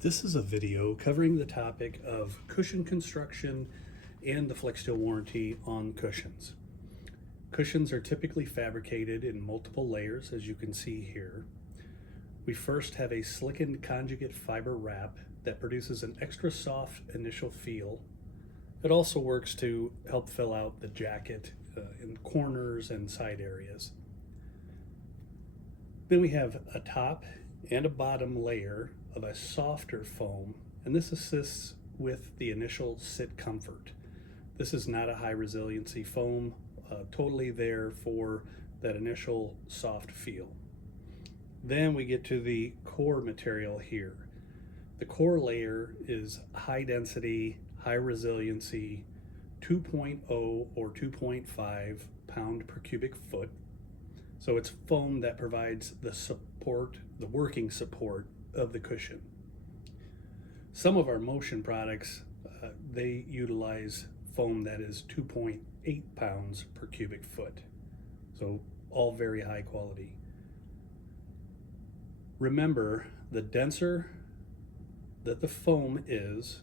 This is a video covering the topic of cushion construction and the Flexsteel warranty on cushions. Cushions are typically fabricated in multiple layers, as you can see here. We first have a slickened conjugate fiber wrap that produces an extra soft initial feel. It also works to help fill out the jacket in corners and side areas. Then we have a top and a bottom layer of a softer foam, and this assists with the initial sit comfort. This is not a high resiliency foam, totally there for that initial soft feel. Then we get to the core material here. The core layer is high density, high resiliency, 2.0 or 2.5 pound per cubic foot. So it's foam that provides the support, the working support of the cushion. Some of our motion products, they utilize foam that is 2.8 pounds per cubic foot. So all very high quality. Remember, the denser that the foam is,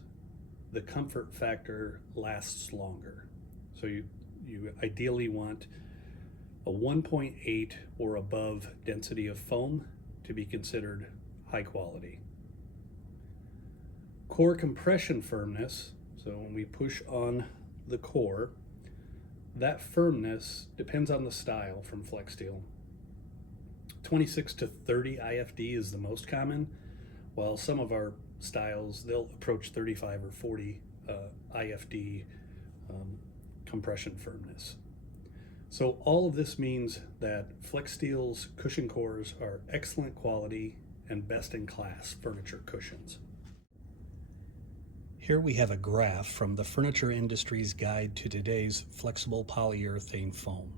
the comfort factor lasts longer. So you ideally want a 1.8 or above density of foam to be considered high quality. Core compression firmness, so when we push on the core, that firmness depends on the style from Flexsteel. 26 to 30 IFD is the most common, while some of our styles, they'll approach 35 or 40 IFD compression firmness. So all of this means that Flexsteel's cushion cores are excellent quality and best-in-class furniture cushions. Here we have a graph from the Furniture Industry's Guide to Today's Flexible Polyurethane Foam.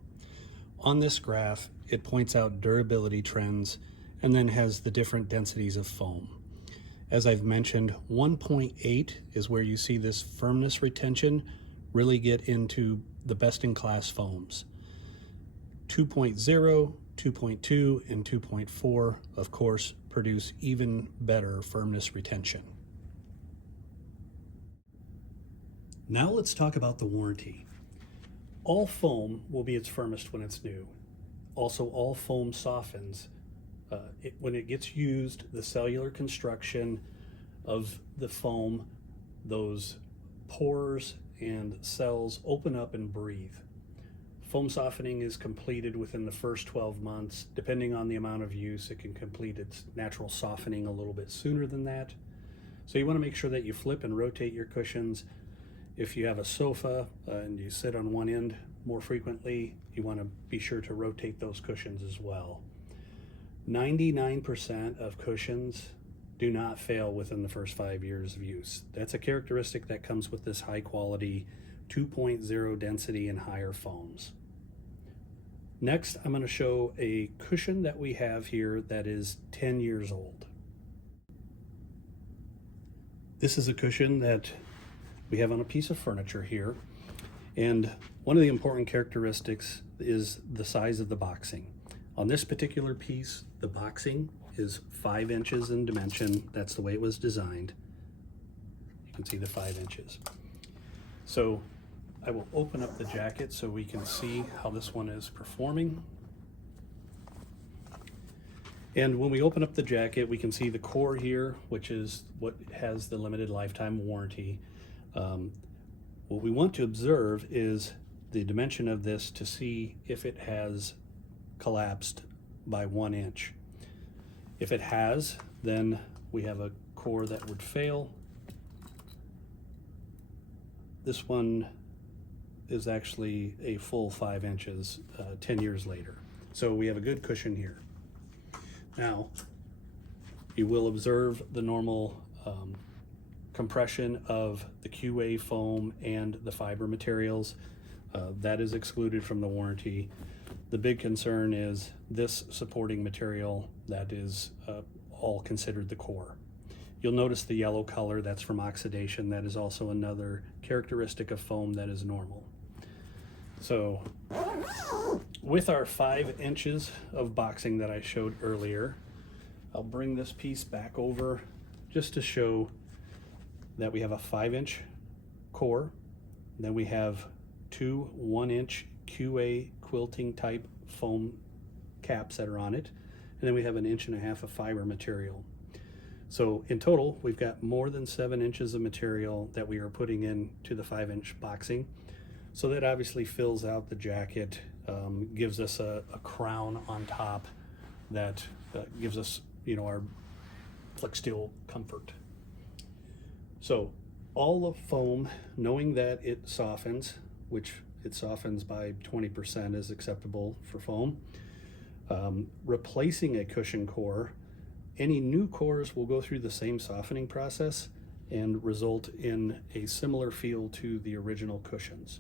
On this graph, it points out durability trends and then has the different densities of foam. As I've mentioned, 1.8 is where you see this firmness retention really get into the best-in-class foams. 2.0, 2.2, and 2.4, of course, produce even better firmness retention. Now let's talk about the warranty. All foam will be its firmest when it's new. Also, all foam softens. When it gets used, the cellular construction of the foam, those pores and cells open up and breathe. Foam softening is completed within the first 12 months. Depending on the amount of use, it can complete its natural softening a little bit sooner than that. So you want to make sure that you flip and rotate your cushions. If you have a sofa and you sit on one end more frequently, you want to be sure to rotate those cushions as well. 99% of cushions do not fail within the first 5 years of use. That's a characteristic that comes with this high quality 2.0 density and higher foams. Next, I'm going to show a cushion that we have here that is 10 years old. This is a cushion that we have on a piece of furniture here, and one of the important characteristics is the size of the boxing. On this particular piece, the boxing is 5 inches in dimension. That's the way it was designed. You can see the 5 inches. So I will open up the jacket so we can see how this one is performing. And when we open up the jacket, we can see the core here, which is what has the limited lifetime warranty. What we want to observe is the dimension of this to see if it has collapsed by 1 inch. If it has, then we have a core that would fail. This one is actually a full 5 inches 10 years later. So we have a good cushion here. Now, you will observe the normal compression of the QA foam and the fiber materials. That is excluded from the warranty. The big concern is this supporting material that is all considered the core. You'll notice the yellow color, that's from oxidation. That is also another characteristic of foam that is normal. So with our 5 inches of boxing that I showed earlier, I'll bring this piece back over just to show that we have a 5-inch core, then we have two 1-inch QA quilting type foam caps that are on it, and then we have 1.5 inches of fiber material. So in total, we've got more than 7 inches of material that we are putting into the 5-inch boxing. So that obviously fills out the jacket, gives us a crown on top that gives us, our Flexsteel comfort. So all the foam, knowing that it softens, which it softens by 20% is acceptable for foam. Replacing a cushion core, any new cores will go through the same softening process and result in a similar feel to the original cushions.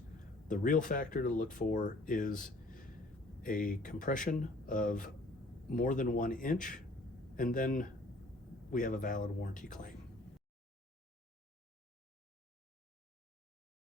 The real factor to look for is a compression of more than 1 inch, and then we have a valid warranty claim.